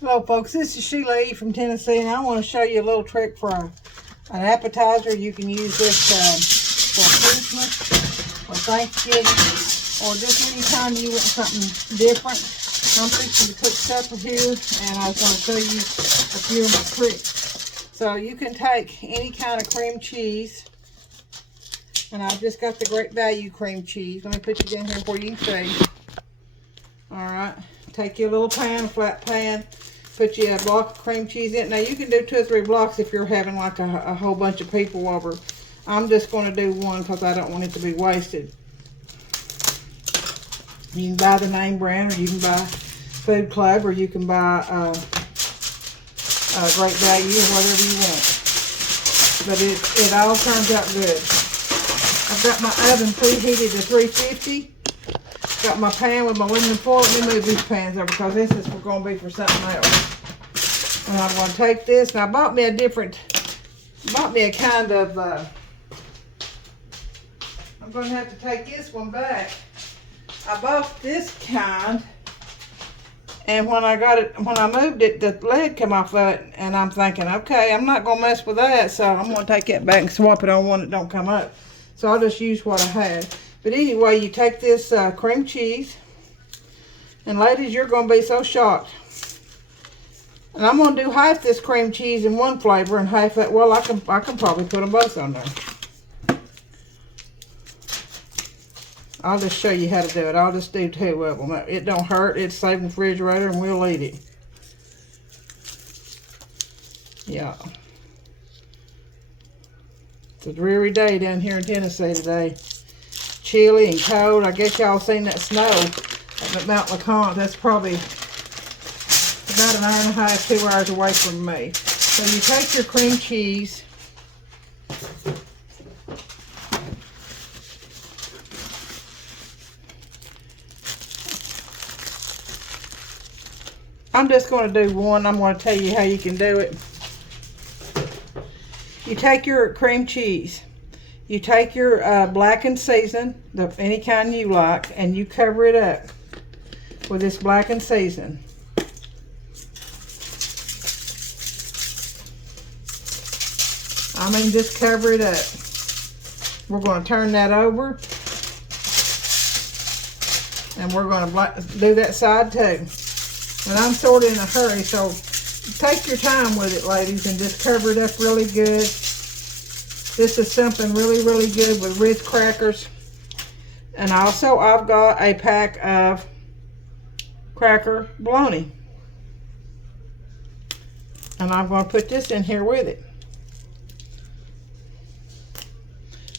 Hello folks, this is Sheila E. from Tennessee, and I want to show you a little trick for an appetizer. You can use this for Christmas or Thanksgiving or just anytime you want something different. I'm fixing to cook supper here, and I was going to show you a few of my tricks. So you can take any kind of cream cheese, and I've just got the Great Value cream cheese. Let me put you down here where you can see. Alright, take your little pan, flat pan. Put you a block of cream cheese in it. Now you can do 2 or 3 blocks if you're having like a whole bunch of people over. I'm just going to do one because I don't want it to be wasted. You can buy the name brand, or you can buy Food Club, or you can buy Great Value, or whatever you want. But it all turns out good. I've got my oven preheated to 350. Got my pan with my aluminum foil. Let me move these pans over because this is going to be for something else. And I'm going to take this. Now I bought me a kind of, I'm going to have to take this one back. I bought this kind, and when I moved it, the lid came off of it, and I'm thinking, okay, I'm not going to mess with that, so I'm going to take it back and swap it on one that don't come up. So I'll just use what I had. But anyway, you take this cream cheese, and ladies, you're going to be so shocked. And I'm going to do half this cream cheese in one flavor and half that. Well, I can probably put them both on there. I'll just show you how to do it. I'll just do 2 of them. It don't hurt. It's saved in the refrigerator, and we'll eat it. Yeah. It's a dreary day down here in Tennessee today. Chilly and cold. I guess y'all seen that snow up at Mount LeConte. That's probably about an hour and a half, 2 hours away from me. So you take your cream cheese, I'm just going to do one. I'm going to tell you how you can do it. You take your cream cheese. You take your blackened season, any kind you like, and you cover it up with this blackened season. I mean, just cover it up. We're going to turn that over, and we're going to do that side too. And I'm sort of in a hurry, so take your time with it, ladies, and just cover it up really good. This is something really, really good with Ritz crackers. And also, I've got a pack of cracker bologna. And I'm going to put this in here with it.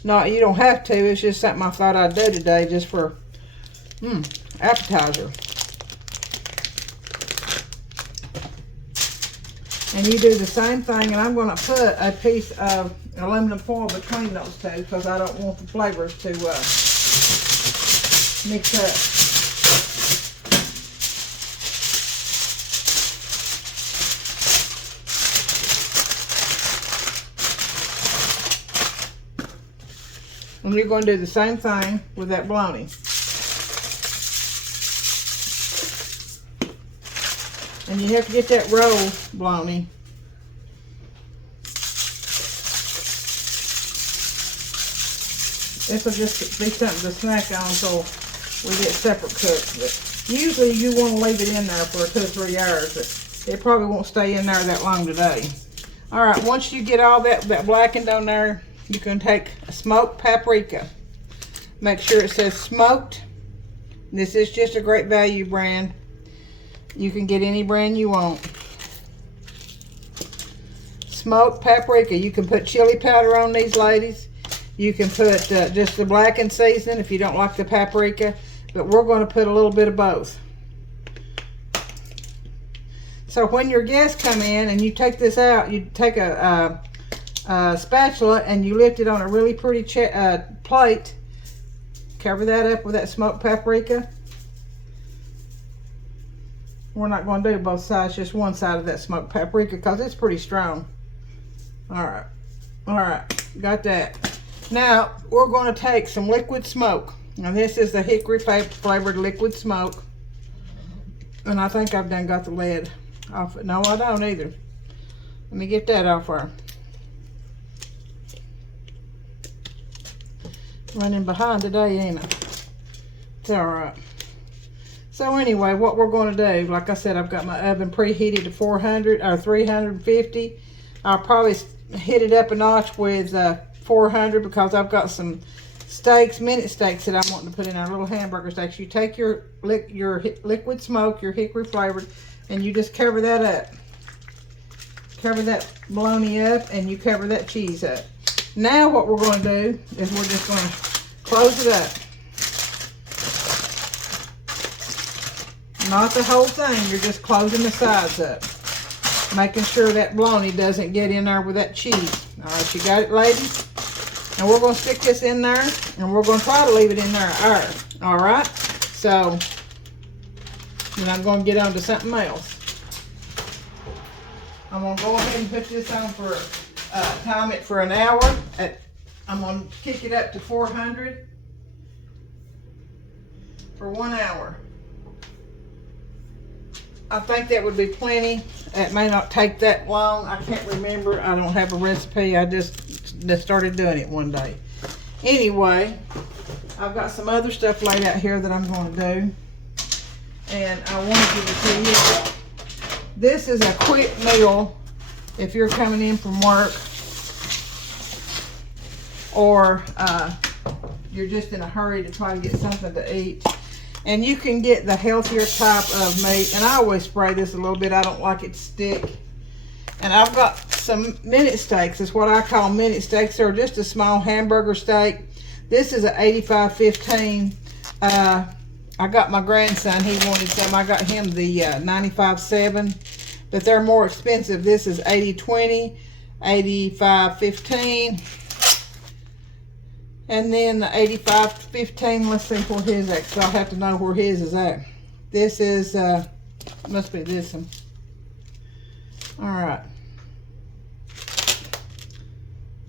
No, you don't have to. It's just something I thought I'd do today just for appetizer. And you do the same thing, and I'm going to put a piece of aluminum foil between those two because I don't want the flavors to mix up. And you're going to do the same thing with that bologna. And you have to get that roll bologna. This will just be something to snack on until we get separate cooked. But usually you want to leave it in there for 2 or 3 hours. But it probably won't stay in there that long today. Alright, once you get all that blackened on there, you can take a smoked paprika. Make sure it says smoked. This is just a Great Value brand. You can get any brand you want. Smoked paprika. You can put chili powder on these, ladies. You can put just the blackened seasoning if you don't like the paprika. But we're going to put a little bit of both. So when your guests come in and you take this out, you take a spatula and you lift it on a really pretty plate. Cover that up with that smoked paprika. We're not going to do both sides, just one side of that smoked paprika because it's pretty strong. Alright, got that. Now, we're going to take some liquid smoke. Now, this is the hickory flavored liquid smoke. And I think I've done got the lid off. No, I don't either. Let me get that off her. Running behind today, ain't I? It's all right. So anyway, what we're going to do, like I said, I've got my oven preheated to 400 or 350. I'll probably hit it up a notch with 400 because I've got some steaks, minute steaks that I'm wanting to put in our little hamburger steaks. You take your liquid smoke, your hickory flavored, and you just cover that up. Cover that bologna up, and you cover that cheese up. Now what we're going to do is we're just going to close it up. Not the whole thing, you're just closing the sides up. Making sure that bologna doesn't get in there with that cheese. All right, you got it, ladies? And we're going to stick this in there, and we're going to try to leave it in there. All right? So, then I'm going to get on to something else. I'm going to go ahead and put this on for, time it for an hour. I'm going to kick it up to 400 for 1 hour. I think that would be plenty. It may not take that long. I can't remember. I don't have a recipe. I just started doing it one day. Anyway, I've got some other stuff laid out here that I'm going to do. And I wanted you to see this is a quick meal if you're coming in from work or you're just in a hurry to try to get something to eat. And you can get the healthier type of meat. And I always spray this a little bit. I don't like it to stick. And I've got some minute steaks. It's what I call minute steaks. They're just a small hamburger steak. This is an 85-15. I got my grandson. He wanted some. I got him the 95-7. But they're more expensive. This is 80-20, 85-15. And then the 85-15, let's see where his at, because I'll have to know where his is at. This is, must be this one. All right.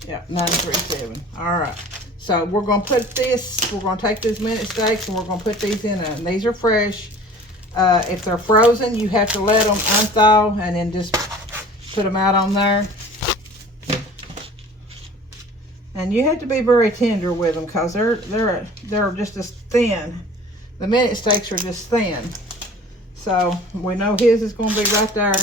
Yeah, 93.7. All right. So we're going to put this, we're going to take these minute steaks and we're going to put these in. And these are fresh. If they're frozen, you have to let them unthaw and then just put them out on there. And you have to be very tender with them because they're just as thin. The minute steaks are just thin. So we know his is going to be right there.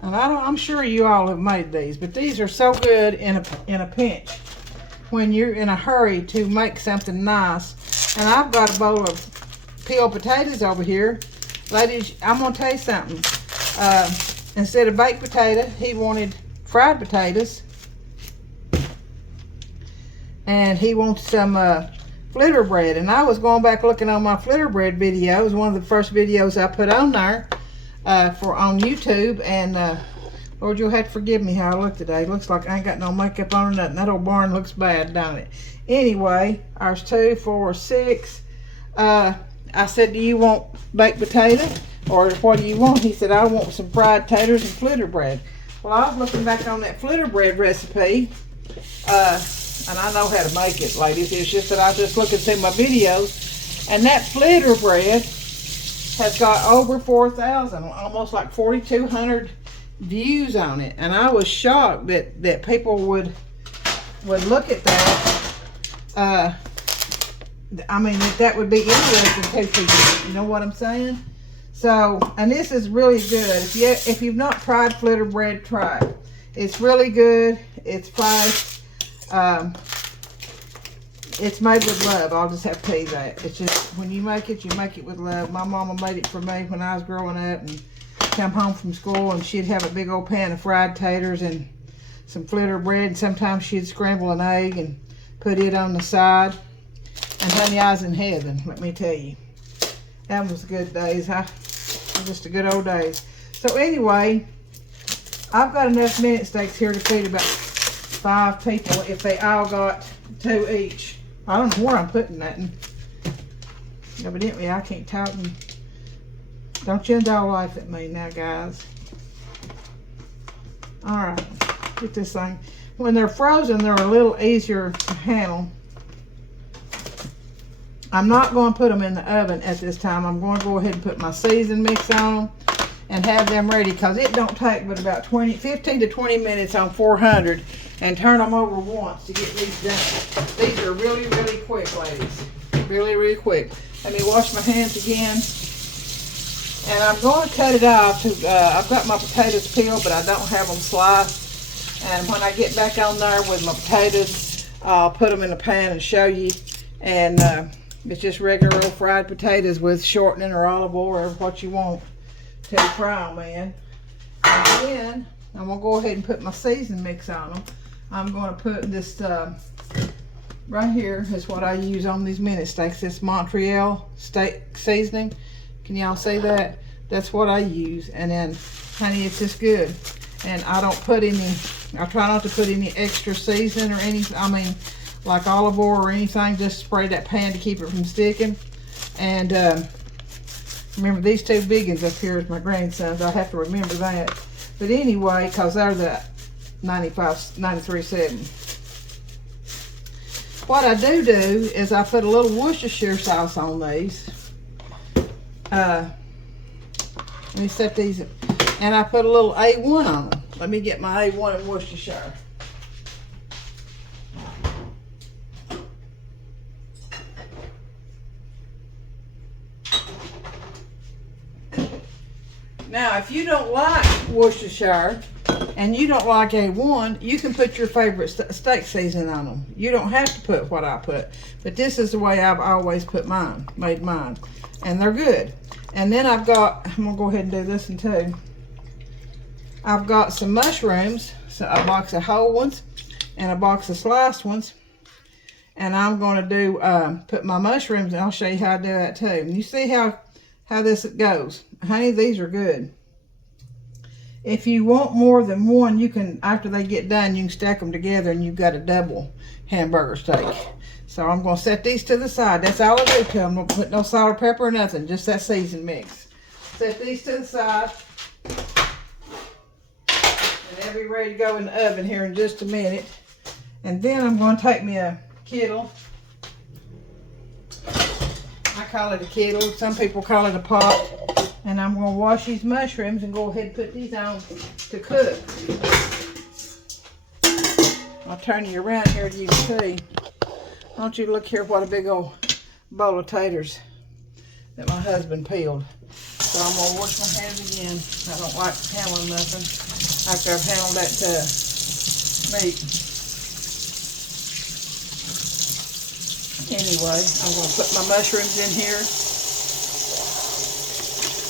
And I'm sure you all have made these, but these are so good in a pinch when you're in a hurry to make something nice. And I've got a bowl of peeled potatoes over here. Ladies, I'm going to tell you something. Instead of baked potato, he wanted fried potatoes. And he wants some flitter bread. And I was going back looking on my flitter bread video. It was one of the first videos I put on there on YouTube. And Lord, you'll have to forgive me how I look today. It looks like I ain't got no makeup on or nothing. That old barn looks bad, don't it? Anyway, ours 2, 4, 6. I said, do you want baked potato? Or what do you want? He said, I want some fried taters and flitter bread. Well, I was looking back on that flitter bread recipe. And I know how to make it, ladies. It's just that I was just looking through my videos. And that flitter bread has got over 4,000, almost like 4,200 views on it. And I was shocked that people would look at that. I mean, that would be interesting to people. You know what I'm saying? So, and this is really good. If you've not tried flitter bread, try it. It's really good. It's priced. It's made with love. I'll just have to tell you that. It's just, when you make it with love. My mama made it for me when I was growing up and come home from school, and she'd have a big old pan of fried taters and some flitter bread. And sometimes she'd scramble an egg and put it on the side. And honey, I was in heaven, let me tell you. That was good days, huh? Just a good old days. So anyway, I've got enough minute steaks here to feed about 5 people if they all got 2 each. I don't know where I'm putting that in. Evidently, I can't talk. Don't you all laugh at me now, guys. All right. get this thing. When they're frozen, they're a little easier to handle. I'm not going to put them in the oven at this time. I'm going to go ahead and put my season mix on them and have them ready, because it don't take but about 15 to 20 minutes on 400, and turn them over once to get these done. These are really, really quick, ladies. Really, really quick. Let me wash my hands again. And I'm going to cut it off. I've got my potatoes peeled, but I don't have them sliced. And when I get back on there with my potatoes, I'll put them in the pan and show you. And it's just regular old fried potatoes with shortening or olive oil or what you want to fry them in. And then I'm going to go ahead and put my season mix on them. I'm going to put this right here is what I use on these mini steaks. This Montreal steak seasoning. Can y'all see that? That's what I use. And then, honey, it's just good. And I don't put any, I try not to put any extra seasoning or anything. I mean, like olive oil or anything. Just spray that pan to keep it from sticking. And remember, these two big ones up here is my grandsons. I have to remember that. But anyway, because they're the 93.7. What I do is I put a little Worcestershire sauce on these. Let me set these, and I put a little A1 on them. Let me get my A1 in Worcestershire. Now, if you don't like Worcestershire and you don't like A1, you can put your favorite steak seasoning on them. You don't have to put what I put, but this is the way I've always put mine, made mine, and they're good. And then I've got, I'm gonna go ahead and do this one too. I've got some mushrooms, so a box of whole ones and a box of sliced ones. And I'm gonna do, put my mushrooms, and I'll show you how I do that too. And you see how this goes. Honey, these are good. If you want more than one, you can, after they get done, you can stack them together and you've got a double hamburger steak. So I'm going to set these to the side. That's all I do to them. I'm going to put no salt or pepper or nothing. Just that seasoned mix. Set these to the side. And they'll be ready to go in the oven here in just a minute. And then I'm going to take me a kettle. I call it a kettle. Some people call it a pot. And I'm going to wash these mushrooms and go ahead and put these on to cook. I'll turn you around here so you can see. Don't you look here what a big old bowl of taters that my husband peeled. So I'm going to wash my hands again. I don't like handling nothing after I've handled that meat. Anyway, I'm going to put my mushrooms in here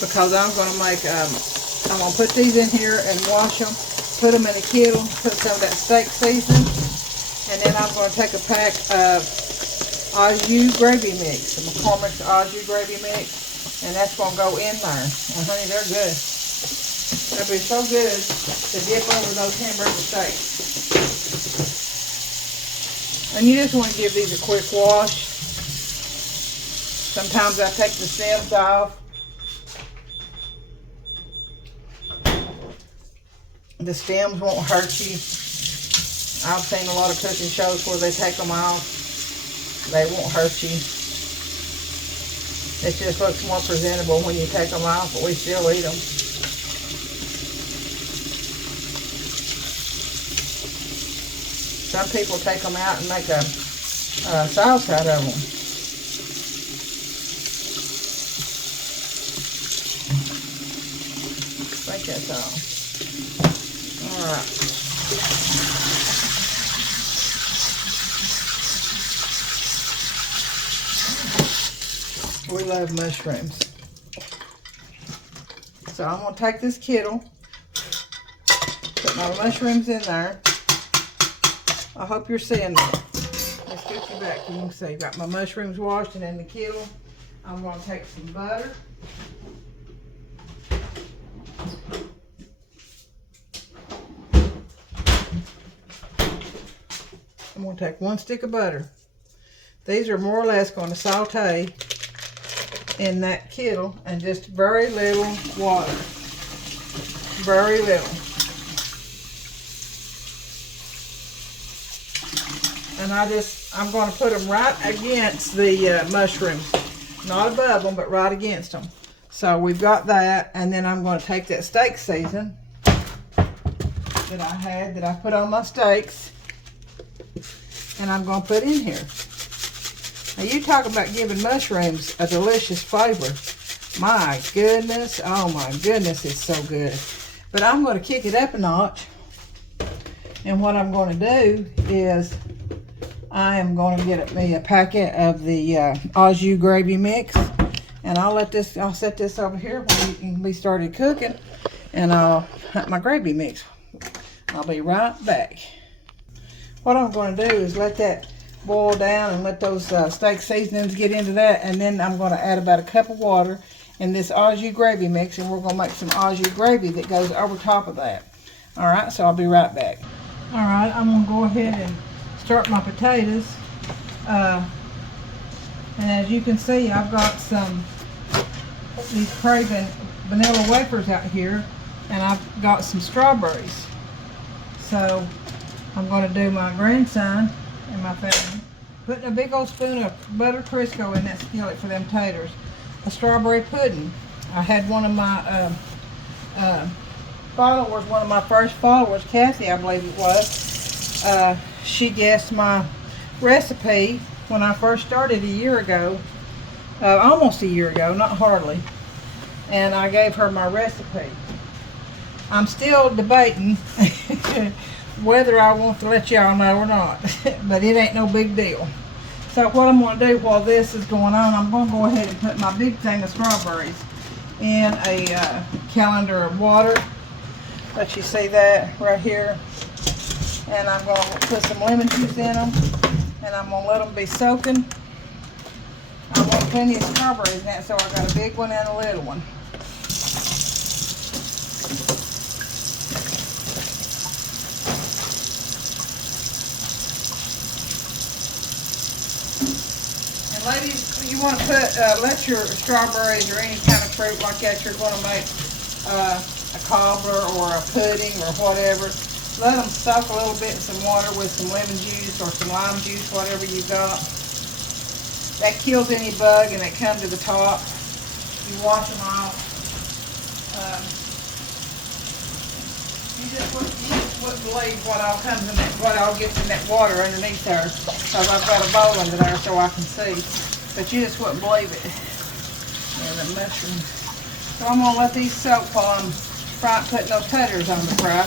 because I'm going to make, I'm going to put these in here and wash them, put them in a kettle, put some of that steak seasoning, and then I'm going to take a pack of auju gravy mix, the McCormick's auju gravy mix, and that's going to go in there. And honey, they're good. They'll be so good to dip over those hamburger steaks. And you just want to give these a quick wash. Sometimes I take the stems off. The stems won't hurt you. I've seen a lot of cooking shows where they take them off. They won't hurt you. It just looks more presentable when you take them off, but we still eat them. Some people take them out and make a sauce out of them. I think that's all. Alright. We love mushrooms. So I'm going to take this kettle, put my mushrooms in there. I hope you're seeing that. Let's get you back. You can see, got my mushrooms washed and in the kettle. I'm going to take some butter. I'm going to take 1 stick of butter. These are more or less going to saute in that kettle, and just very little water. Very little. And I'm going to put them right against the mushrooms. Not above them, but right against them. So we've got that, and then I'm going to take that steak season that I put on my steaks, and I'm going to put in here. Now you talk about giving mushrooms a delicious flavor. My goodness, oh my goodness, it's so good. But I'm going to kick it up a notch, and what I'm going to do is I am going to get me a packet of the auju gravy mix, and I'll set this over here where you can be started cooking, and I'll have my gravy mix. I'll be right back. What I'm going to do is let that boil down and let those steak seasonings get into that, and then I'm going to add about a cup of water in this auju gravy mix, and we're going to make some auju gravy that goes over top of that. Alright, so I'll be right back. Alright, I'm going to go ahead and start my potatoes. And as you can see, I've got these Craven vanilla wafers out here, and I've got some strawberries. So I'm going to do my grandson and my family, putting a big old spoon of butter Crisco in that skillet for them taters. A strawberry pudding. I had one of my followers, one of my first followers, Kathy, I believe it was, she guessed my recipe when I first started a year ago, almost a year ago, not hardly, and I gave her my recipe. I'm still debating whether I want to let y'all know or not, but it ain't no big deal. So what I'm going to do while this is going on, I'm going to go ahead and put my big thing of strawberries in a calendar of water. Let you see that right here. And I'm going to put some lemon juice in them, and I'm going to let them be soaking. I want plenty of strawberries in that, so I got a big one and a little one. Ladies, you want to let your strawberries or any kind of fruit like that you're going to make a cobbler or a pudding or whatever, let them soak a little bit in some water with some lemon juice or some lime juice, whatever you got. That kills any bug and they come to the top. You wash them off. You just wouldn't believe what all gets in that water underneath there, because I've got a bowl under there so I can see. But you just wouldn't believe it. Yeah, the mushrooms. So I'm gonna let these soak while I'm putting those taters on the fry,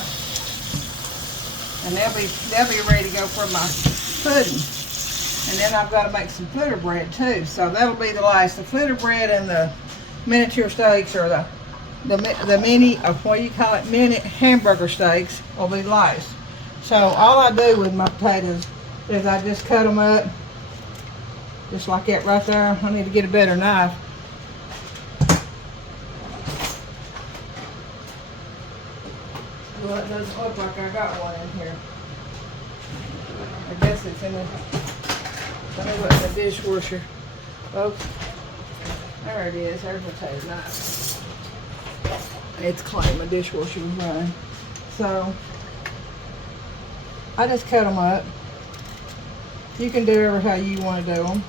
and they'll be ready to go for my pudding. And then I've got to make some flitter bread too. So that'll be the last. The flitter bread and the miniature steaks, or the mini, what do you call it, mini hamburger steaks, will be last. So all I do with my potatoes is I just cut them up just like that right there. I need to get a better knife. Well, it doesn't look like I got one in here. I guess it's in the dishwasher. Oh, there it is. There's my potato knife. It's clean. My dishwasher was running. So I just cut them up. You can do it how you want to do them.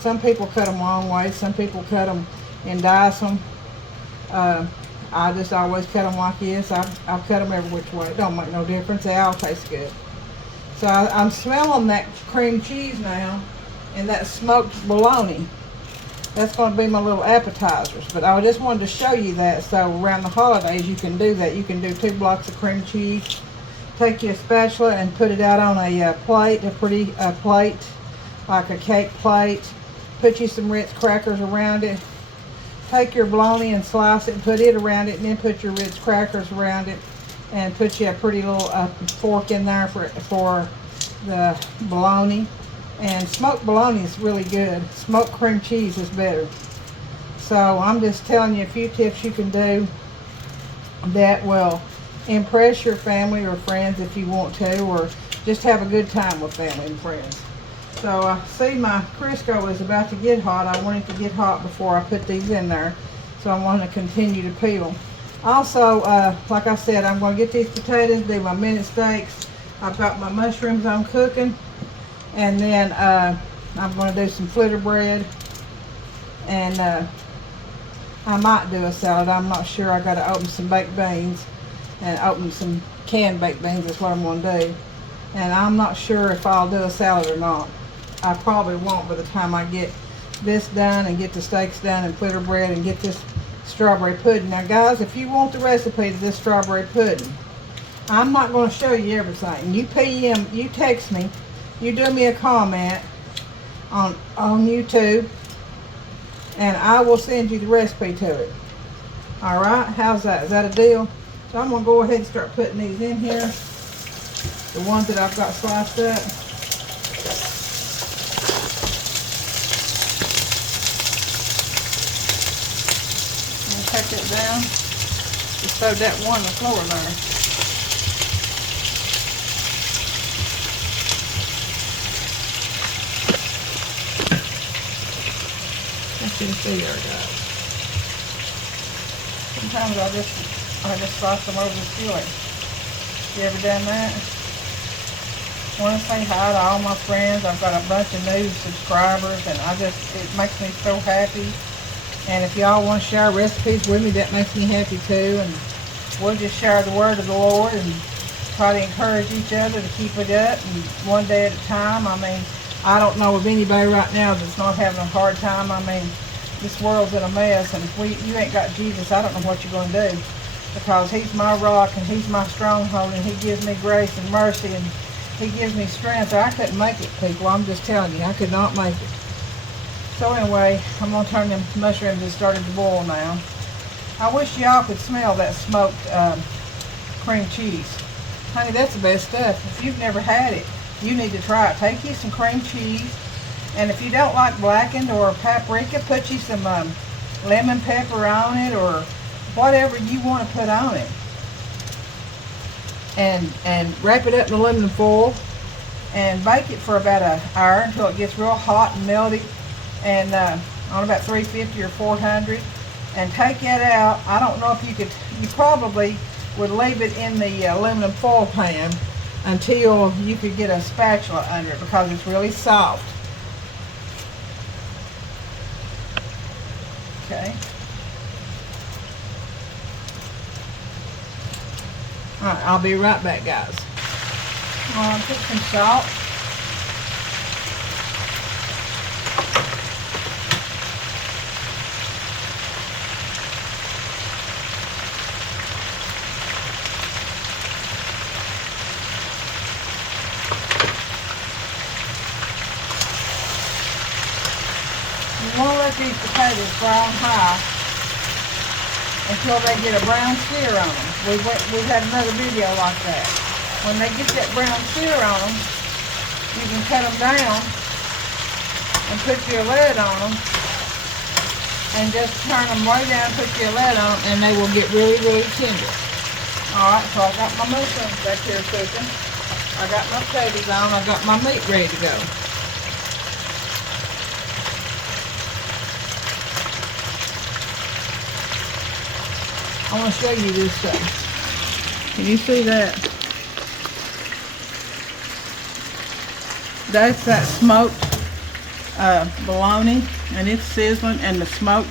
Some people cut them long way. Some people cut them and dice them. I just always cut them like this. I'll cut them every which way. It don't make no difference. They all taste good. So I'm smelling that cream cheese now and that smoked bologna. That's going to be my little appetizers. But I just wanted to show you that. So around the holidays you can do that. You can do 2 blocks of cream cheese. Take your spatula and put it out on a plate, a pretty plate, like a cake plate. Put you some Ritz crackers around it. Take your bologna and slice it and put it around it, and then put your Ritz crackers around it, and put you a pretty little fork in there for the bologna. And smoked bologna is really good. Smoked cream cheese is better. So I'm just telling you a few tips you can do that will impress your family or friends if you want to, or just have a good time with family and friends. So I see my Crisco is about to get hot. I want it to get hot before I put these in there. So I want to continue to peel. Also, like I said, I'm going to get these potatoes, do my minute steaks. I've got my mushrooms I'm cooking. And then I'm going to do some flitter bread. And I might do a salad. I'm not sure. I got to open some baked beans and open some canned baked beans. That's what I'm going to do. And I'm not sure if I'll do a salad or not. I probably won't by the time I get this done and get the steaks done and flitter bread and get this strawberry pudding. Now guys, if you want the recipe to this strawberry pudding, I'm not going to show you everything. You PM, you text me, you do me a comment on YouTube, and I will send you the recipe to it. All right, how's that? Is that a deal? So I'm going to go ahead and start putting these in here, the ones that I've got sliced up. And take it down. Just throw that one on the floor there. You can see there, guys. Sometimes I just slice them over the skillet. You ever done that? I want to say hi to all my friends. I've got a bunch of new subscribers, and it makes me so happy. And if y'all want to share recipes with me, that makes me happy too. And we'll just share the word of the Lord and try to encourage each other to keep it up, and one day at a time. I mean, I don't know of anybody right now that's not having a hard time. I mean, this world's in a mess, and if you ain't got Jesus, I don't know what you're going to do, because he's my rock and he's my stronghold, and he gives me grace and mercy, and he gives me strength. I couldn't make it, people. I'm just telling you, I could not make it. So anyway, I'm going to turn them mushrooms that started to boil now. I wish y'all could smell that smoked cream cheese. Honey, that's the best stuff. If you've never had it, you need to try it. Take you some cream cheese. And if you don't like blackened or paprika, put you some lemon pepper on it, or whatever you want to put on it. And wrap it up in aluminum foil and bake it for about an hour until it gets real hot and melty, and on about 350 or 400. And take it out. I don't know if you probably would leave it in the aluminum foil pan until you could get a spatula under it, because it's really soft. Okay. Alright, I'll be right back, guys. Put some salt. You want to let these potatoes brown high until they get a brown sear on them. We had another video like that. When they get that brown sear on them, you can cut them down and put your lid on them, and just turn them way down, put your lid on, and they will get really, really tender. Alright, so I got my mushrooms back here cooking. I got my potatoes on. I got my meat ready to go. I want to show you this stuff. Can you see that? That's that smoked bologna, and it's sizzling, and the smoked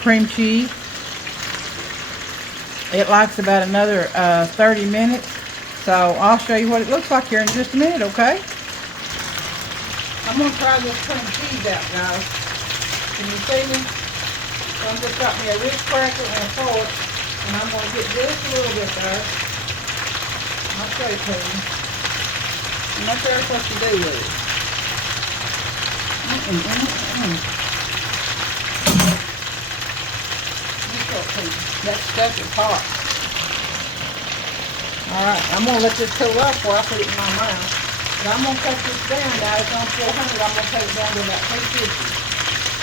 cream cheese. It likes about another 30 minutes. So I'll show you what it looks like here in just a minute, okay? I'm going to try this cream cheese out, guys. Can you see me? So I'm just got me a rich cracker and a fork, and I'm going to get just a little bit there. I'll show you to you. I'm not sure what to do with it. That stuff is hot. Alright, I'm going to let this cool up before I put it in my mouth. But I'm going to cut this down, guys. On 400, I'm going to cut it down to about 250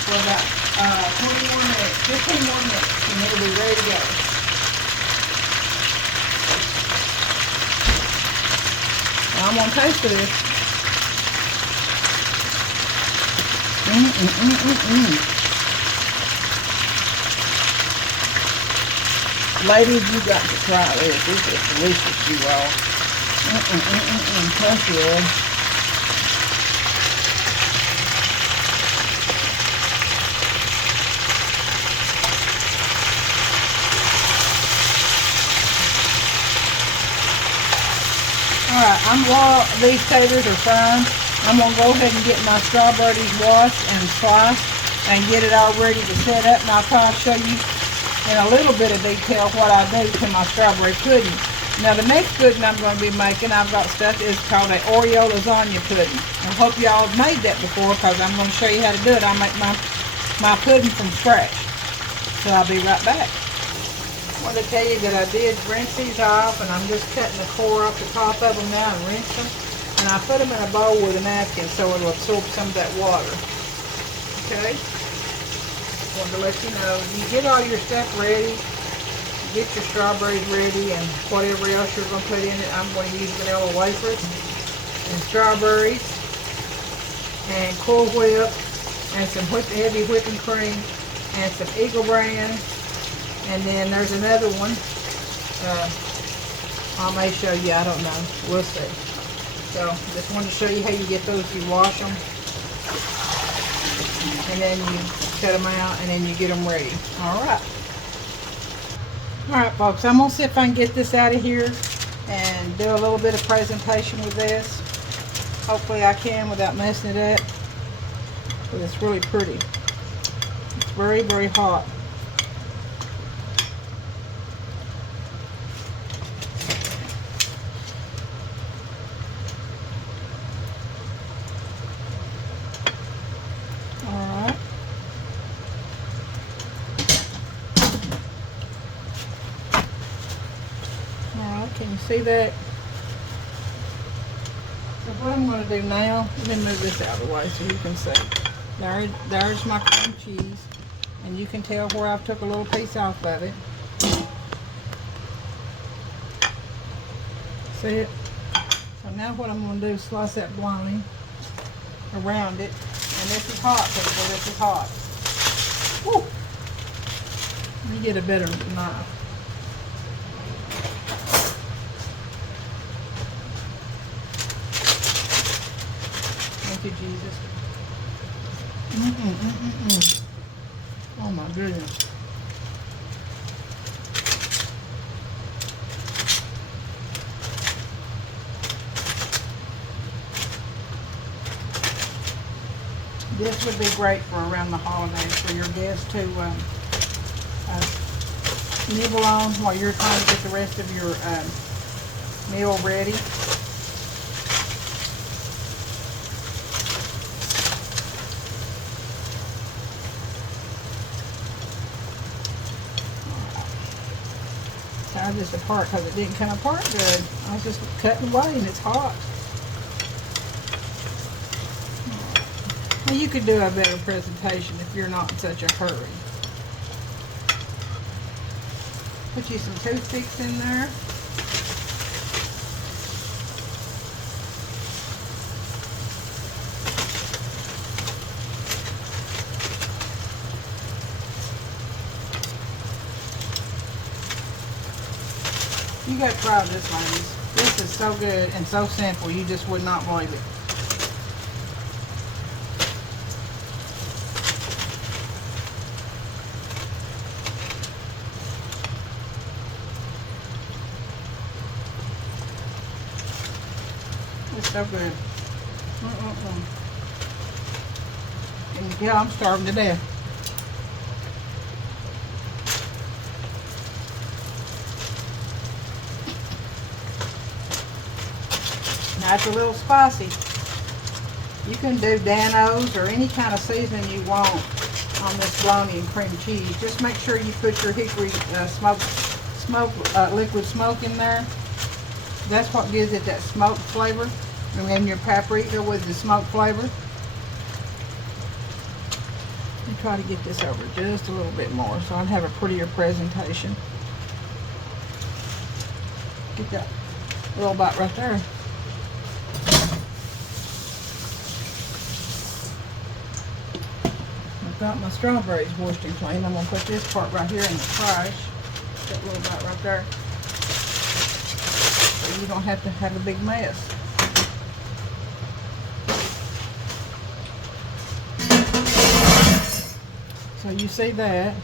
for about 21 minutes, 15 more minutes, and it'll be ready to go. Now I'm going to taste this. Ladies, you got to try this. This is delicious, you all. Plus, yeah. Alright, while these taters are frying, I'm going to go ahead and get my strawberries washed and sliced and get it all ready to set up. And I'll try to show you in a little bit of detail what I do to my strawberry pudding. Now the next pudding I'm going to be making, I've got stuff, is called a Oreo lasagna pudding. I hope y'all have made that before because I'm going to show you how to do it. I'll make my pudding from scratch. So I'll be right back. I want to tell you that I did rinse these off, and I'm just cutting the core off the top of them now and rinse them. And I put them in a bowl with a napkin so it'll absorb some of that water. Okay? Wanted to let you know, you get all your stuff ready, get your strawberries ready and whatever else you're going to put in it. I'm going to use vanilla wafers and strawberries and Cool Whip and some heavy whipping cream and some Eagle Brand. And then there's another one. I may show you, I don't know. We'll see. So, just wanted to show you how you get those. You wash them. And then you cut them out and then you get them ready. Alright. Alright folks, I'm going to see if I can get this out of here and do a little bit of presentation with this. Hopefully I can without messing it up. But it's really pretty. It's very, very hot. Can you see that? So what I'm going to do now, let me move this out of the way so you can see. There's my cream cheese. And you can tell where I've took a little piece off of it. See it? So now what I'm going to do is slice that bologna around it. And this is hot, people. This is hot. Woo! Let me get a better knife. Thank you, Jesus. Oh my goodness. This would be great for around the holidays for your guests to nibble on while you're trying to get the rest of your meal ready. I just apart because it didn't come apart good. I was just cutting away and it's hot. Well, you could do a better presentation if you're not in such a hurry. Put you some toothpicks in there. You gotta try this, ladies. This is so good and so simple, you just would not believe it. It's so good. And yeah, I'm starving to death. Now it's a little spicy. You can do Dano's or any kind of seasoning you want on this bologna and cream cheese. Just make sure you put your hickory liquid smoke in there. That's what gives it that smoked flavor. And then your paprika with the smoked flavor. Let me try to get this over just a little bit more so I'd have a prettier presentation. Get that little bite right there. Got my strawberries washed and clean. I'm going to put this part right here in the trash. That little bit right there. So you don't have to have a big mess. So you see that,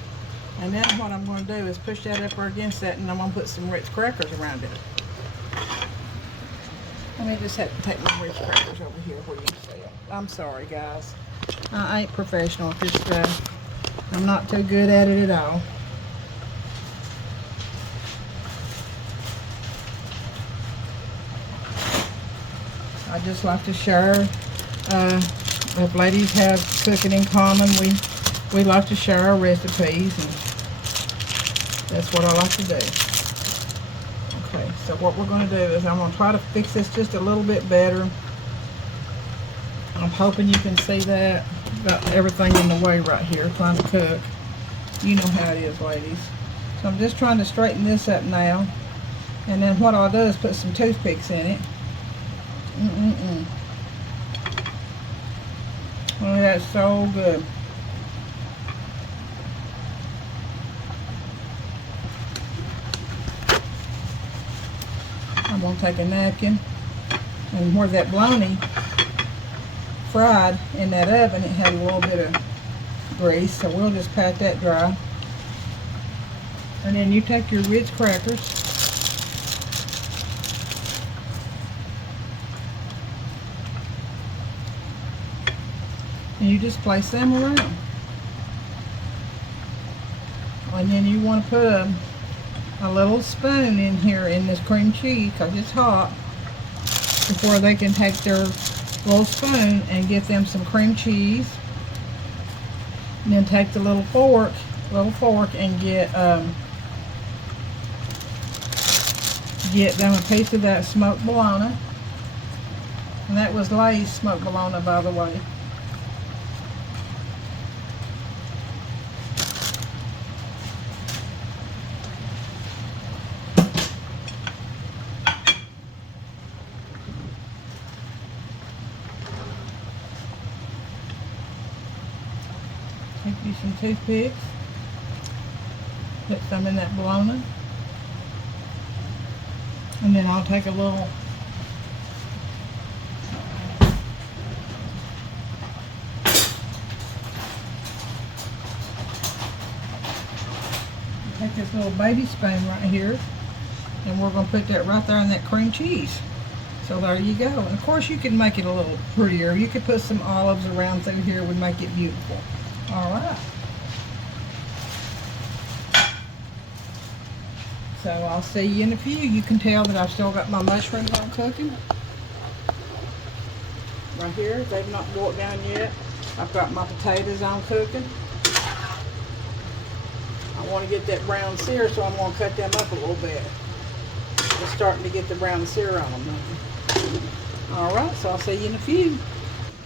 and then what I'm going to do is push that up against that, and I'm going to put some Ritz crackers around it. Let me just have to take my Ritz crackers over here where you can see it. I'm sorry, guys. I ain't professional. Just I'm not too good at it at all. I just like to share. If ladies have cooking in common, we like to share our recipes, and that's what I like to do. Okay, so what we're going to do is I'm going to try to fix this just a little bit better. I'm hoping you can see that. Got everything in the way right here trying to cook. You know how it is, ladies. So I'm just trying to straighten this up now. And then what I'll do is put some toothpicks in it. Oh, that's so good. I'm going to take a napkin, and where that bologna fried in that oven, it had a little bit of grease, so we'll just pat that dry. And then you take your Ritz crackers, and you just place them around. And then you want to put a little spoon in here in this cream cheese, because it's hot, before they can take their little spoon and get them some cream cheese. And then take the little fork and get them a piece of that smoked bologna. And that was Lay's smoked bologna, by the way. Take you some toothpicks, put some in that bologna, and then I'll take a little this little baby spoon right here, and we're going to put that right there in that cream cheese. So there you go. And of course you can make it a little prettier. You could put some olives around through here, would make it beautiful. All right. So I'll see you in a few. You can tell that I've still got my mushrooms on cooking. Right here, they've not boiled down yet. I've got my potatoes on cooking. I want to get that brown sear, so I'm going to cut them up a little bit. Just starting to get the brown sear on them now. All right, so I'll see you in a few.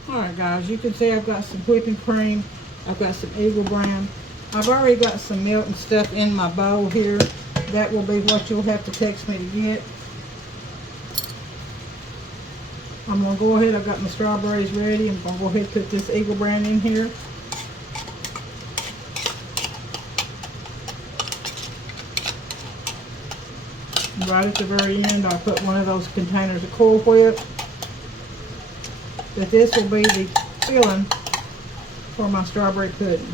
All right, guys, you can see I've got some whipping cream. I've got some Eagle Brown. I've already got some milk and stuff in my bowl here. That will be what you'll have to text me to get. I'm going to go ahead. I've got my strawberries ready. I'm going to go ahead and put this Eagle Brown in here. Right at the very end, I put one of those containers of Cool Whip. But this will be the filling for my strawberry pudding.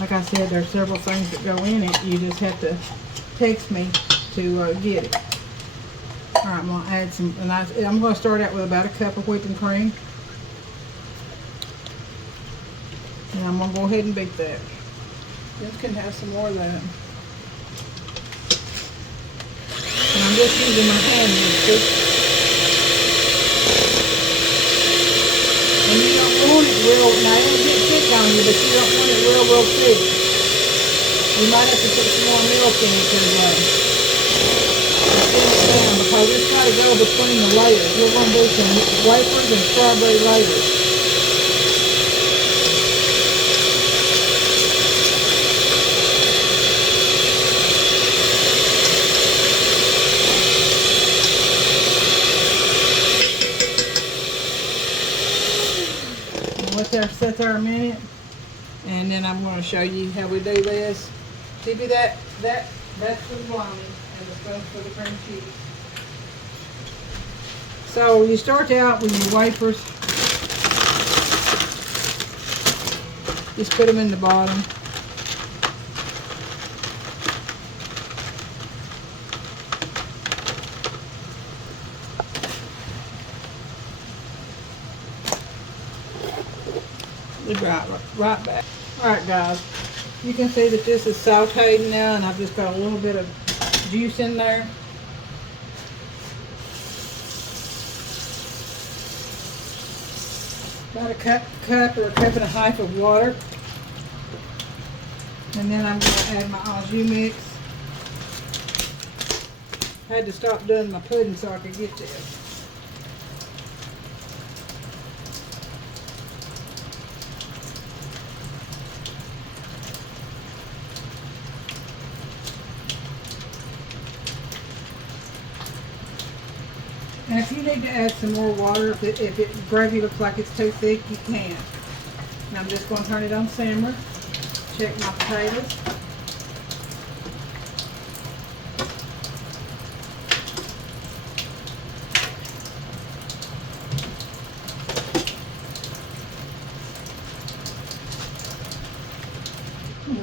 Like I said, there's several things that go in it. You just have to text me to get it. All right, I'm going to add some, and I'm going to start out with about a cup of whipping cream. And I'm going to go ahead and beat that. This can have some more of that. And I'm just using my hand mixer. And you don't want it real, now it'll get thick on you, but you don't want it real thick. You might have to put some more milk in it to thin it down, because it's got to go between the layers. We're going to do some wafers and strawberry layers. Let that sit there a minute, and then I'm going to show you how we do this. See that That's for the bologna, and the spoon's for the cream cheese. So you start out with your wafers. Just put them in the bottom. Right back. Alright guys, you can see that this is sauteed now, and I've just got a little bit of juice in there. About a cup or a cup and a half of water. And then I'm going to add my au jus mix. I had to stop doing my pudding so I could get this. And if you need to add some more water, if it gravy looks like it's too thick, you can. And I'm just going to turn it on simmer. Check my potatoes.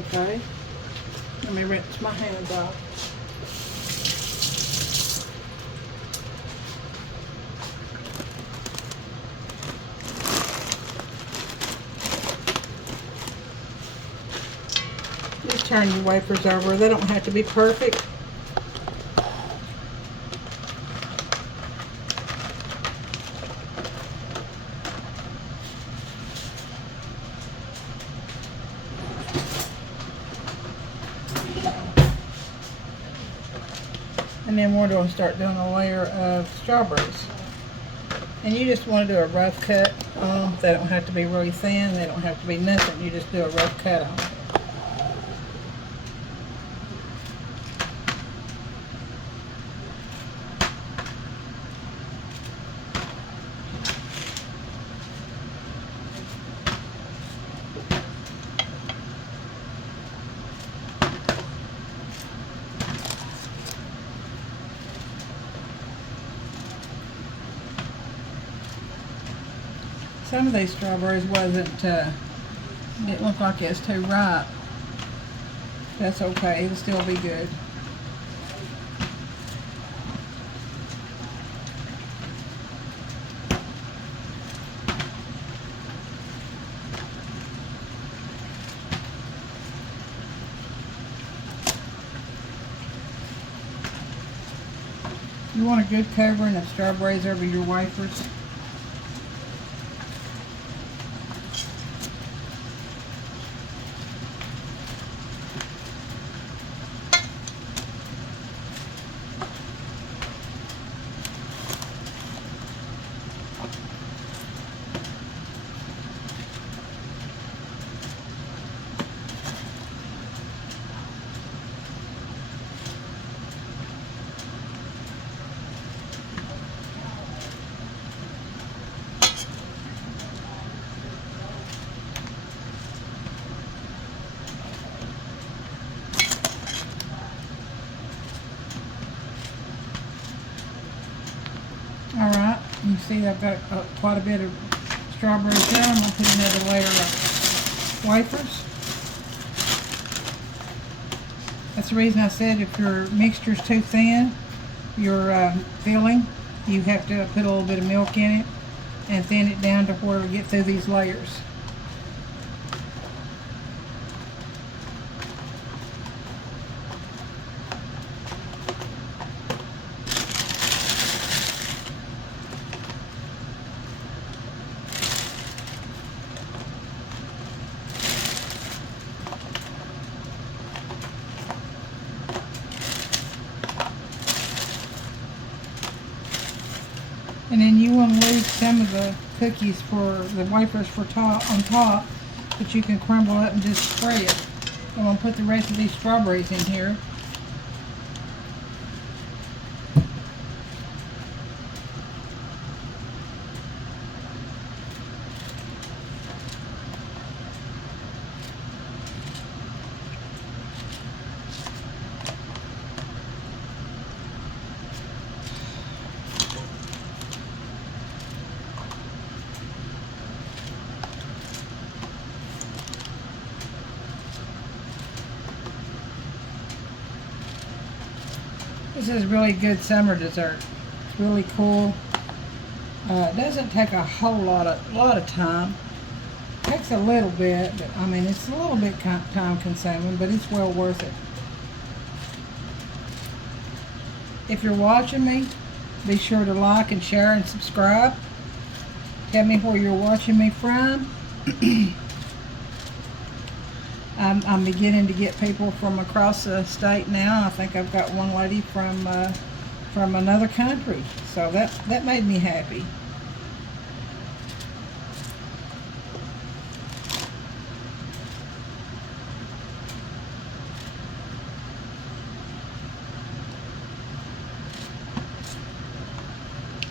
Okay. Let me rinse my hands off. Just turn your wafers over. They don't have to be perfect. And then we're going to start doing a layer of strawberries. And you just want to do a rough cut. They don't have to be really thin. They don't have to be nothing. You just do a rough cut on them. Some of these strawberries didn't look like it was too ripe. That's okay, it'll still be good. You want a good covering of strawberries over your wafers. Alright, you see I've got quite a bit of strawberries there. I'm going to put another layer of wafers. That's the reason I said if your mixture's too thin, your filling, you have to put a little bit of milk in it and thin it down to where it'll get through these layers. And then you want to leave some of the cookies for the wafers on top that you can crumble up and just spread. I'm going to put the rest of these strawberries in here. This is really good summer dessert. It's really cool. It doesn't take a whole lot of time. It takes a little bit, but I mean it's a little bit time consuming, but it's well worth it. If you're watching me, be sure to like and share and subscribe. Tell me where you're watching me from. I'm beginning to get people from across the state now. I think I've got one lady from another country, so that made me happy.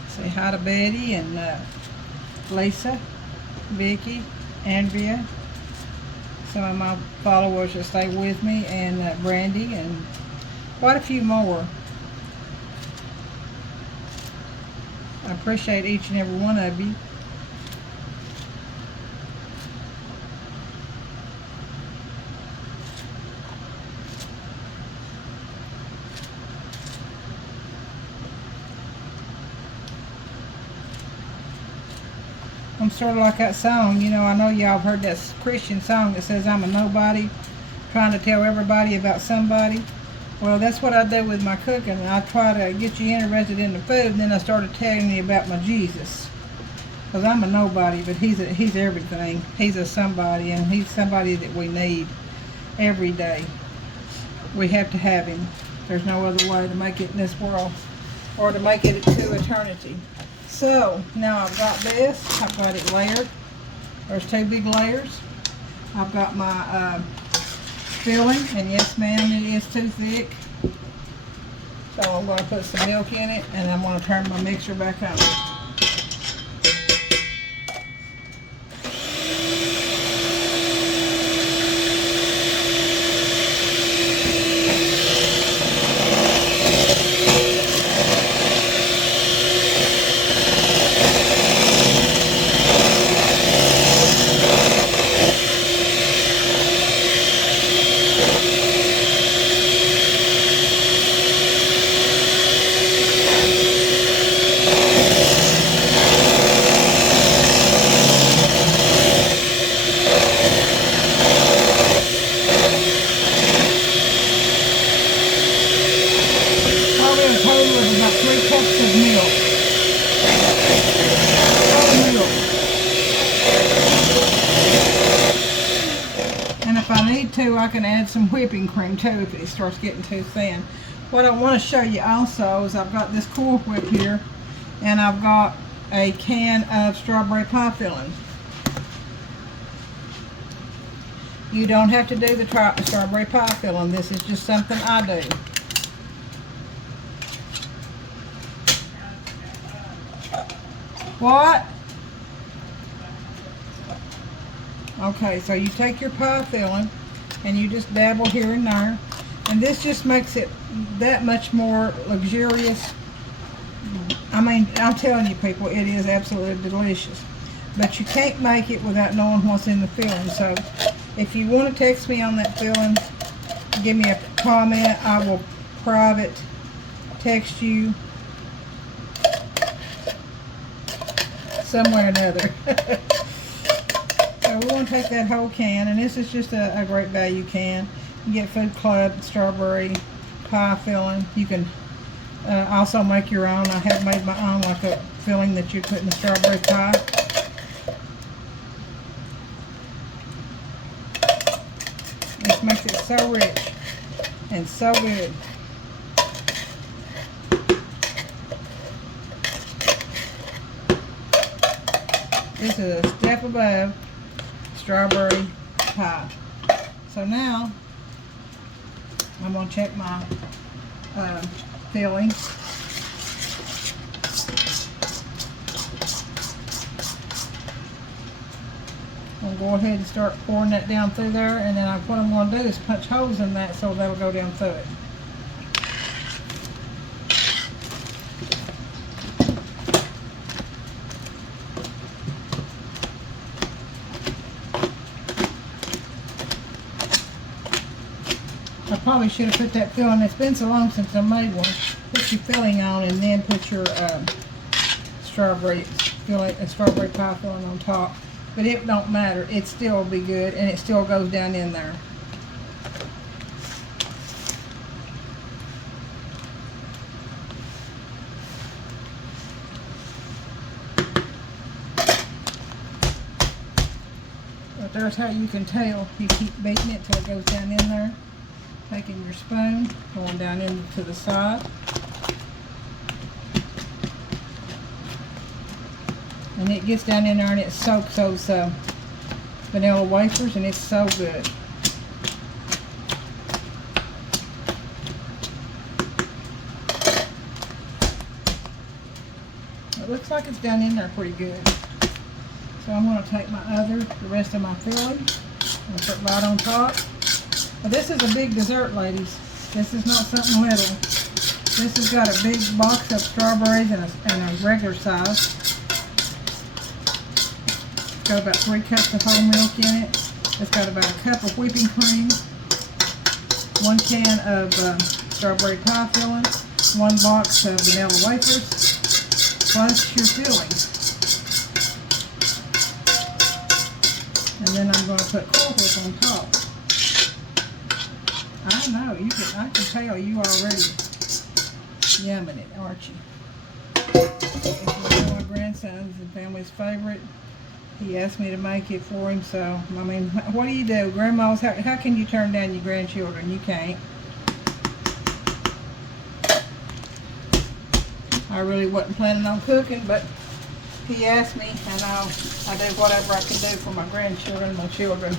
Say hi to Betty and Lisa, Vicky, Andrea, some of my followers that stay with me, and Brandy, and quite a few more. I appreciate each and every one of you. I'm sort of like that song, you know, I know y'all have heard that Christian song that says I'm a nobody, trying to tell everybody about somebody. Well, that's what I do with my cooking. I try to get you interested in the food, and then I started telling you about my Jesus. Because I'm a nobody, but he's everything. He's a somebody, and he's somebody that we need every day. We have to have him. There's no other way to make it in this world, or to make it to eternity. So, now I've got this. I've got it layered. There's 2 big layers. I've got my filling, and yes ma'am, it is too thick. So I'm going to put some milk in it, and I'm going to turn my mixer back on. I can add some whipping cream too if it starts getting too thin. What I want to show you also is I've got this Cool Whip here, and I've got a can of strawberry pie filling. You don't have to do the strawberry pie filling. This is just something I do. What? Okay, so you take your pie filling and you just dabble here and there, and this just makes it that much more luxurious. I mean, I'm telling you people, it is absolutely delicious, but you can't make it without knowing what's in the filling. So if you want to text me on that filling, give me a comment. I will private text you somewhere or another. So we want to take that whole can, and this is just a great value can. You get Food Club strawberry pie filling. You can also make your own. I have made my own, like a filling that you put in the strawberry pie. This makes it so rich and so good. This is a step above strawberry pie. So now I'm going to check my filling. I'm going to go ahead and start pouring that down through there, and then what I'm going to do is punch holes in that so that'll go down through it. probably should have put that filling. It's been so long since I made one. Put your filling on and then put your strawberry pie filling on top. But it don't matter. It still will be good, and it still goes down in there. But there's how you can tell. You keep beating it till it goes down in there. Taking your spoon, going down into the side. And it gets down in there and it soaks those vanilla wafers, and it's so good. It looks like it's down in there pretty good. So I'm going to take the rest of my filling and put it right on top. Now this is a big dessert, ladies. This is not something little. This has got a big box of strawberries and a regular size. It's got about 3 cups of whole milk in it. It's got about a cup of whipping cream, 1 can of strawberry pie filling, 1 box of vanilla wafers, plus your fillings. And then I'm going to put Cool Whip on top. I know, I can tell you already yumming it, aren't you? It's one of my grandsons and family's favorite. He asked me to make it for him, so, I mean, what do you do? Grandmas, how can you turn down your grandchildren? You can't. I really wasn't planning on cooking, but he asked me, and I do whatever I can do for my grandchildren, my children.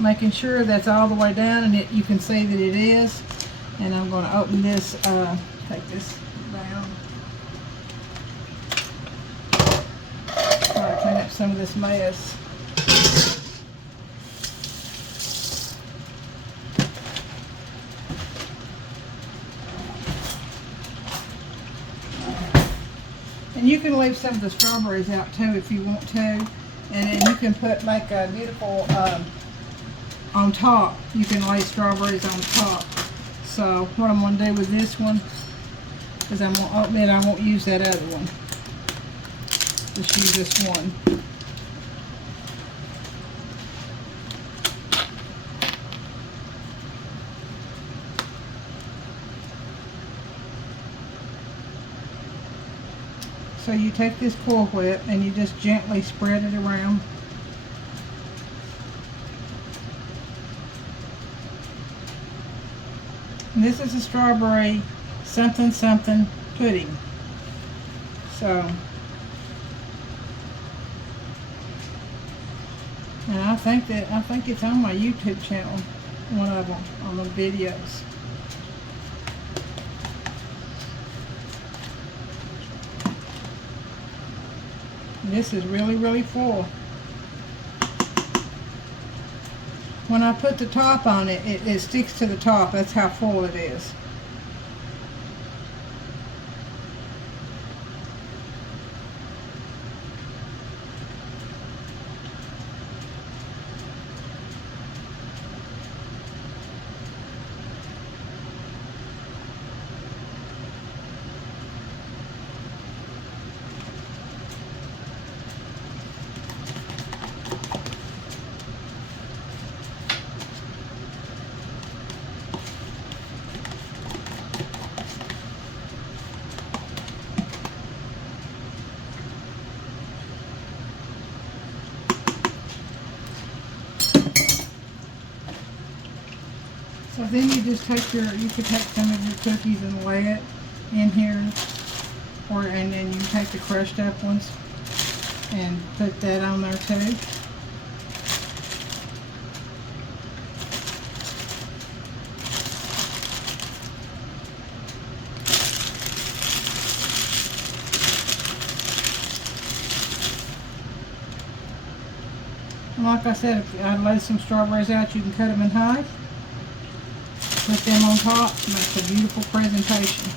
Making sure that's all the way down, and you can see that it is. And I'm going to open this, take this down. Try to clean up some of this mess. And you can leave some of the strawberries out too if you want to. And then you can put like a beautiful, on top, you can lay strawberries on top. So what I'm going to do with this one is I'm going to open it. I won't use that other one. Just use this one. So you take this Cool Whip and you just gently spread it around. And this is a strawberry something something pudding. So, and I think it's on my YouTube channel, one of them, on the videos. This is really, really full. When I put the top on it, it sticks to the top. That's how full it is. So then you just take you could take some of your cookies and lay it in here, and then you take the crushed up ones and put that on there too. And like I said, if I lay some strawberries out, you can cut them in half. Put them on top, makes a beautiful presentation.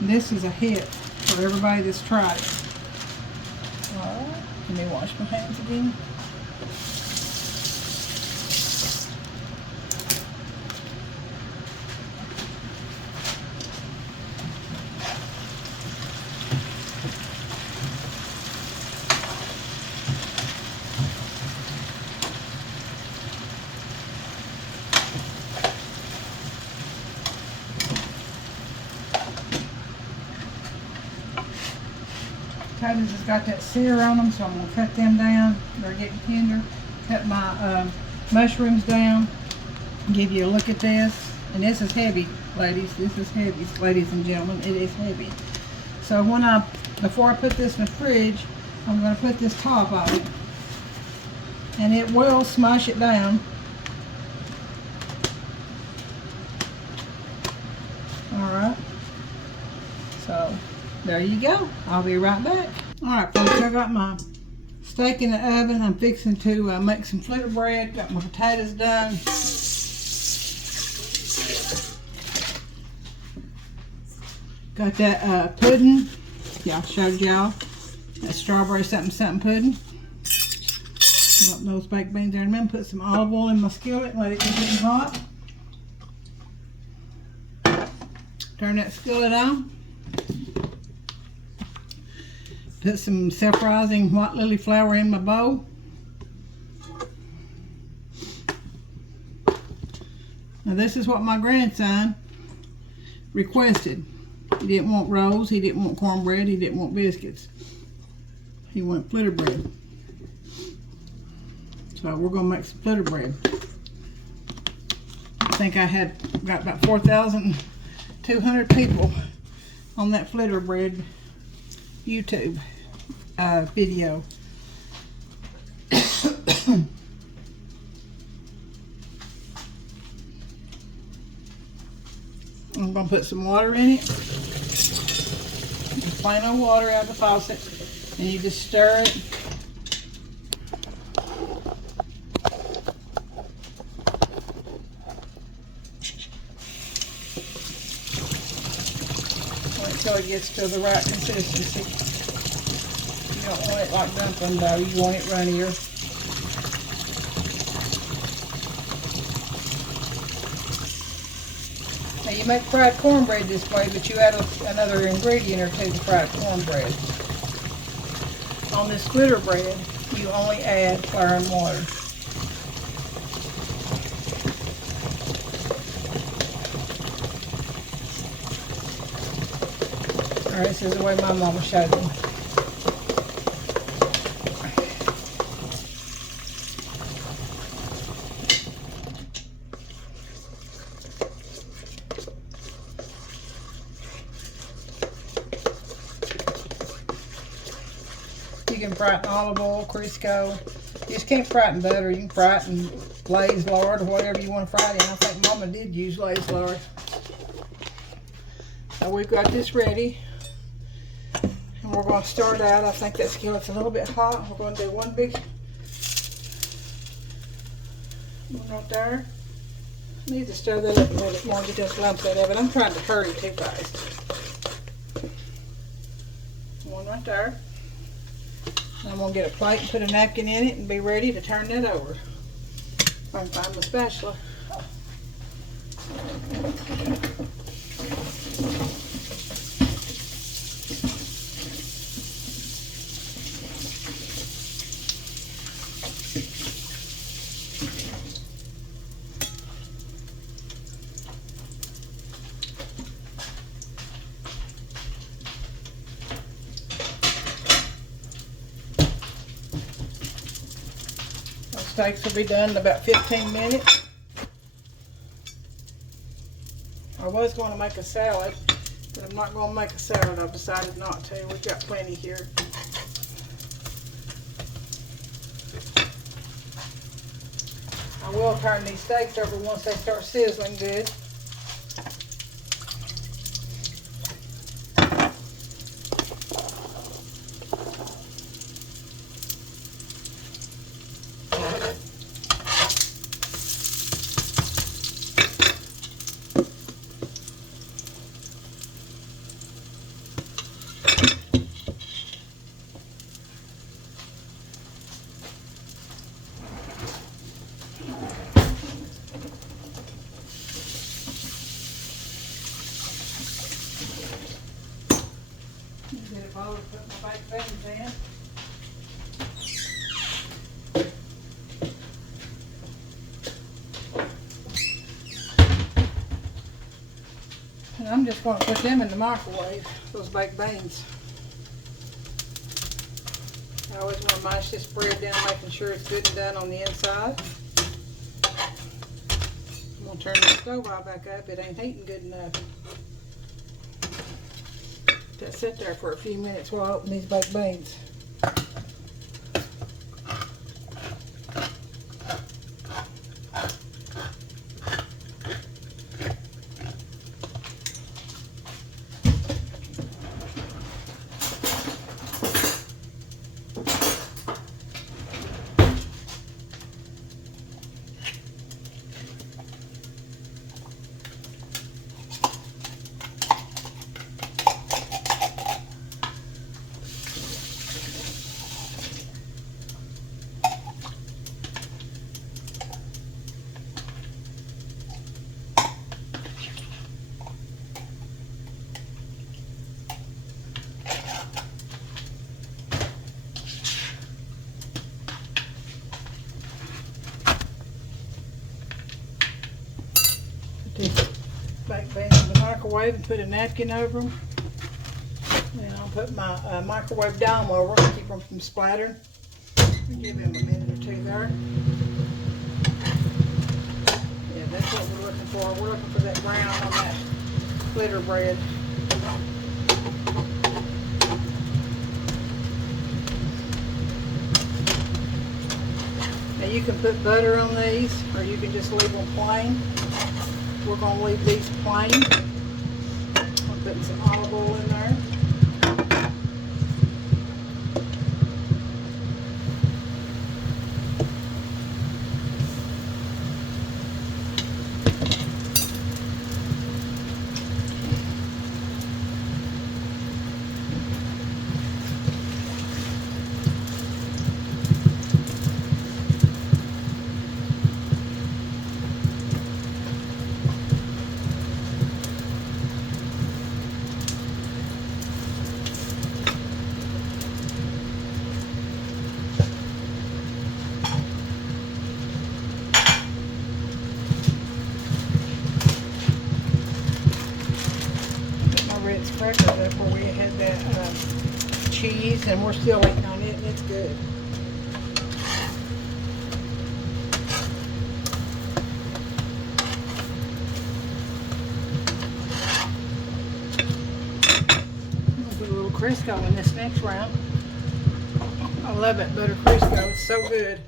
And this is a hit for everybody that's tried it. Let me wash my hands again. Potatoes has got that sear on them, so I'm going to cut them down. They're getting tender. Cut my mushrooms down. Give you a look at this. And this is heavy, ladies. This is heavy, ladies and gentlemen. It is heavy. So before I put this in the fridge, I'm going to put this top on it. And it will smush it down. Alright. So, there you go. I'll be right back. Alright folks, I got my steak in the oven. I'm fixing to make some flitter bread. Got my potatoes done. Got that pudding. Yeah, I showed y'all. That strawberry something pudding. Got those baked beans there in a minute. Put some olive oil in my skillet and let it get getting hot. Turn that skillet on. Put some self-rising white lily flour in my bowl. Now this is what my grandson requested. He didn't want rolls, he didn't want cornbread, he didn't want biscuits. He wanted flitter bread. So we're going to make some flitter bread. I think I got about 4,200 people on that flitter bread YouTube video. I'm going to put some water in it. Just plain old water out of the faucet. And you just stir it. Wait until it gets to the right consistency. You don't want it like dumpling dough. You want it runnier. Now you make fried cornbread this way, but you add another ingredient or two to fried cornbread. On this flitter bread, you only add flour and water. Alright, this is the way my mama showed me. You can fry it in olive oil, Crisco. You just can't fry it in butter. You can fry it in glazed lard or whatever you want to fry it in. I think Mama did use glazed lard. So we've got this ready. And we're going to start out. I think that skillet's a little bit hot. We're going to do one big one right there. I need to stir that up a little bit more to just lump that of it. I'm trying to hurry too fast. One right there. I'm going to get a plate and put a napkin in it and be ready to turn that over. If I can find my spatula. Steaks will be done in about 15 minutes. I was going to make a salad, but I'm not going to make a salad. I've decided not to. We've got plenty here. I will turn these steaks over once they start sizzling good. baked beans in. And I'm just going to put them in the microwave, those baked beans. I always want to mash this bread down, making sure it's good and done on the inside. I'm going to turn the stove right back up. It ain't heating good enough. Just sit there for a few minutes while I open these baked beans. These baked beans in the microwave and put a napkin over them. Then I'll put my microwave dome over them to keep them from splattering. Give them a minute or two there. Yeah, that's what we're looking for. We're looking for that brown on that glitter bread. Now you can put butter on these, or you can just leave them plain. We're going to leave these plain. I'm putting some olive oil in there. Ritz crackers up where we had that cheese, and we're still eating on it, and it's good. I'm gonna put a little Crisco in this next round. I love that butter Crisco, it's so good.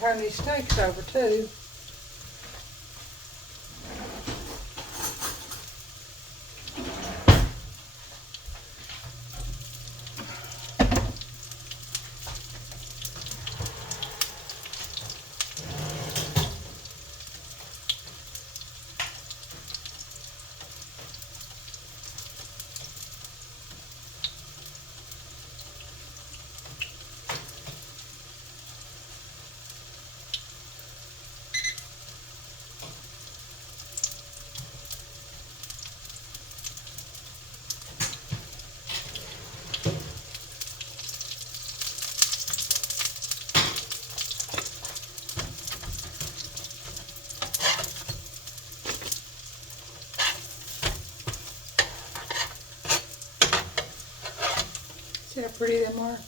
Turn these steaks over too. See how pretty them are?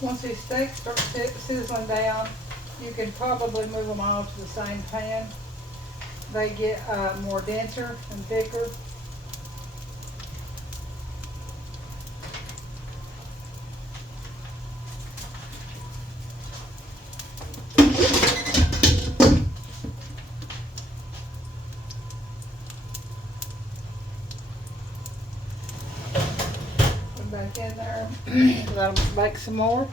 Once these steaks start sizzling down, you can probably move them all to the same pan. They get more denser and thicker. back in there. Let them bake some more.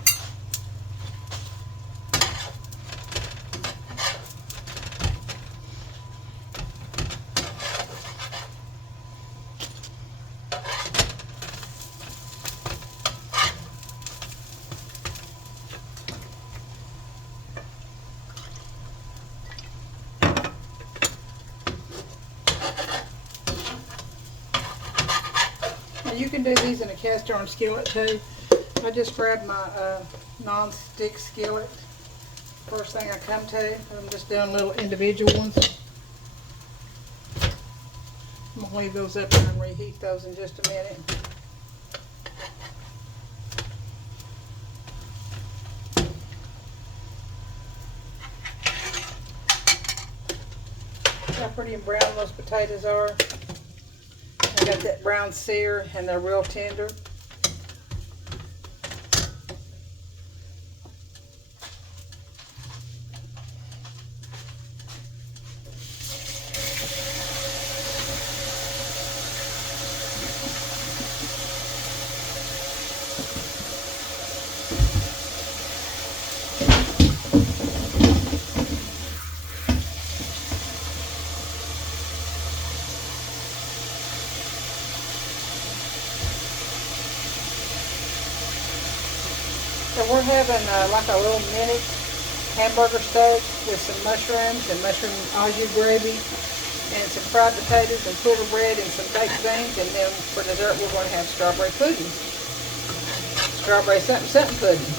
You can do these in a cast iron skillet too. I just grabbed my non-stick skillet. First thing I come to, I'm just doing little individual ones. I'm gonna leave those up there and reheat those in just a minute. See how pretty and brown those potatoes are. I got that brown sear and they're real tender. So we're having like a little mini hamburger steak with some mushrooms and mushroom auju gravy and some fried potatoes and pita bread and some baked beans, and then for dessert we're going to have strawberry pudding. Strawberry something something pudding.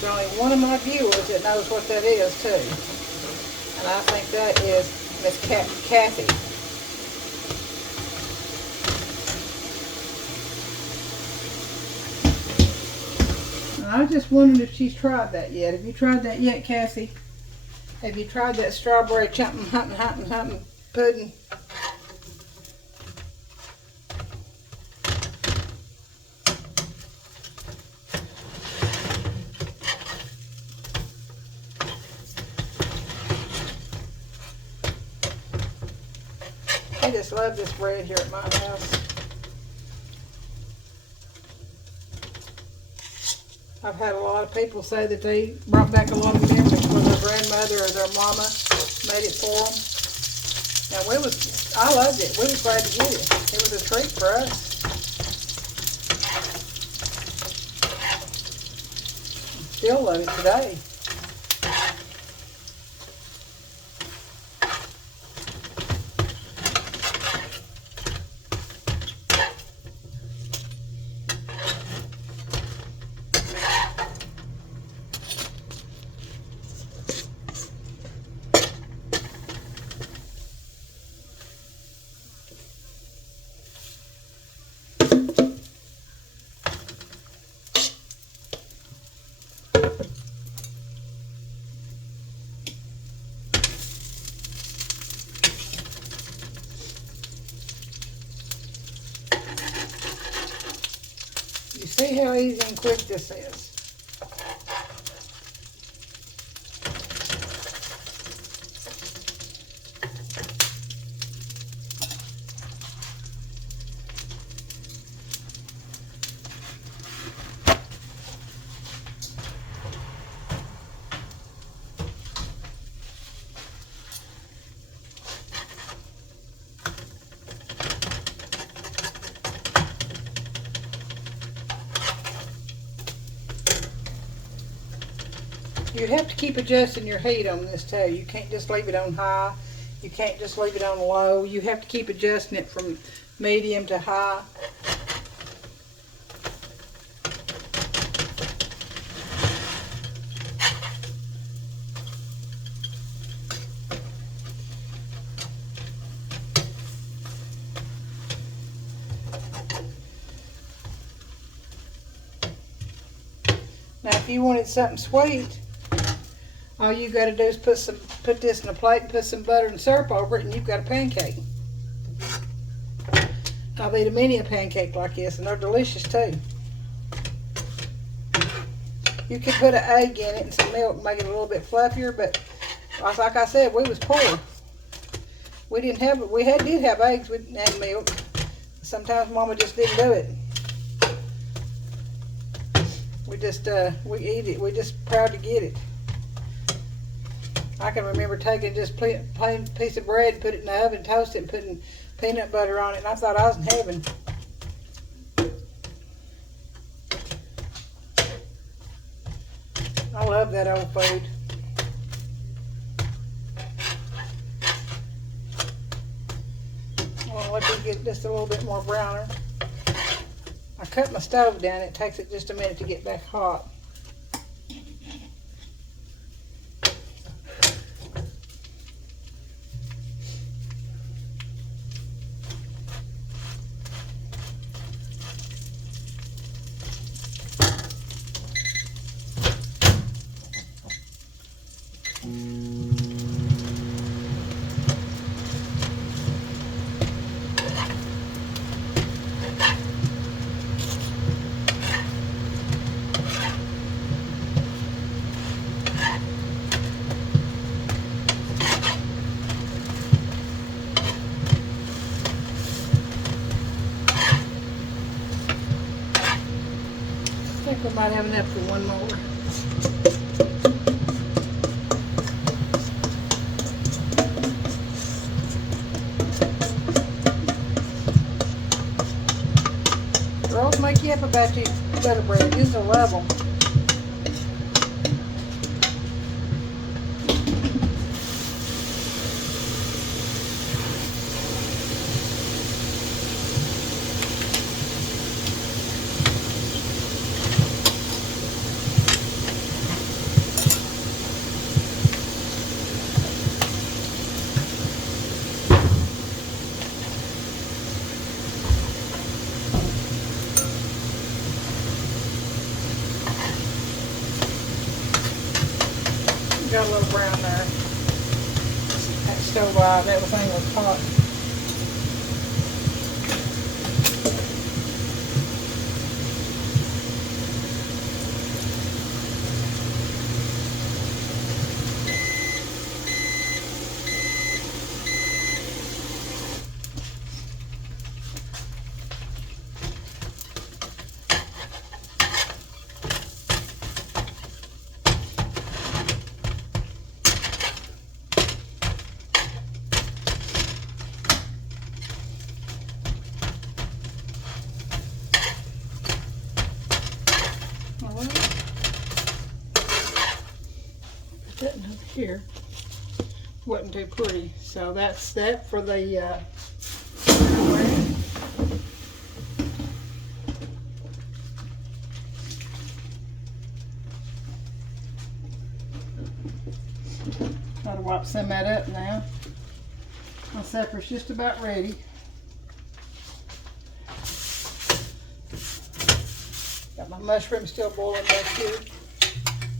There's only one of my viewers that knows what that is too, and I think that is Miss Kathy. I was just wondering if she's tried that yet. Have you tried that yet, Cassie? Have you tried that strawberry hunting pudding? I just love this bread here at my house. I've had a lot of people say that they brought back a lot of memories for their grandmother or their mama made it for them. Now I loved it. We was glad to get it. It was a treat for us. Still love it today. You see how easy and quick this is. You have to keep adjusting your heat on this too. You can't just leave it on high. You can't just leave it on low. You have to keep adjusting it from medium to high. Now if you wanted something sweet, all you got to do is put this in a plate and put some butter and syrup over it, and you've got a pancake. I've eaten many a pancake like this, and they're delicious too. You could put an egg in it and some milk and make it a little bit fluffier, but like I said, we was poor. We didn't have it. We did have eggs and milk. Sometimes Mama just didn't do it. We just we eat it. We're just proud to get it. I can remember taking just plain piece of bread, put it in the oven, toast it, and putting peanut butter on it, and I thought I was in heaven. I love that old food. Well, let me get just a little bit more browner. I cut my stove down. It takes it just a minute to get back hot. I think we might have enough for one more. Girls make you up about your butter bread. Use a level. Got a little brown there. That stove off, everything was hot. That over here wasn't too pretty, so that's that for the try to wipe some of that up now. My supper's just about ready. Got my mushrooms still boiling back here.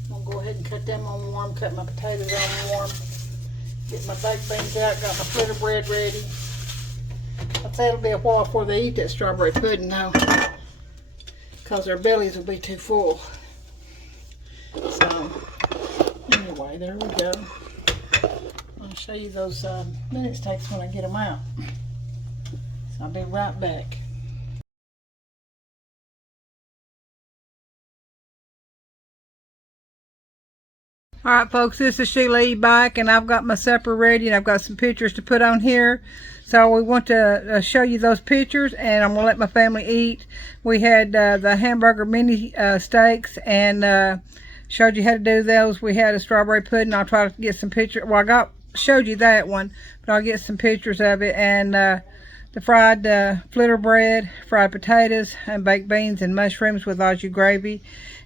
I'm gonna go ahead and cut them on warm, cut my potatoes on warm, get my baked beans out, got my fritter bread ready. I'd say it'll be a while before they eat that strawberry pudding though, because their bellies will be too full. So, anyway, there we go. I'll show you those minutes it takes when I get them out. So I'll be right back. Alright folks, this is Sheila E. back, and I've got my supper ready, and I've got some pictures to put on here. So we want to show you those pictures, and I'm going to let my family eat. We had the hamburger mini steaks, and showed you how to do those. We had a strawberry pudding. I'll try to get some pictures. Well, showed you that one, but I'll get some pictures of it. And the fried fritter bread, fried potatoes, and baked beans and mushrooms with auju gravy.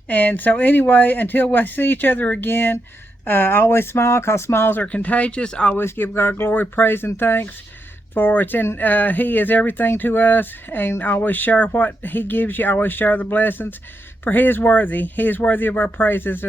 And so anyway, until we see each other again, always smile, because smiles are contagious. Always give God glory, praise, and thanks, for it's in He is everything to us. And always share what He gives you. Always share the blessings, for He is worthy. He is worthy of our praises.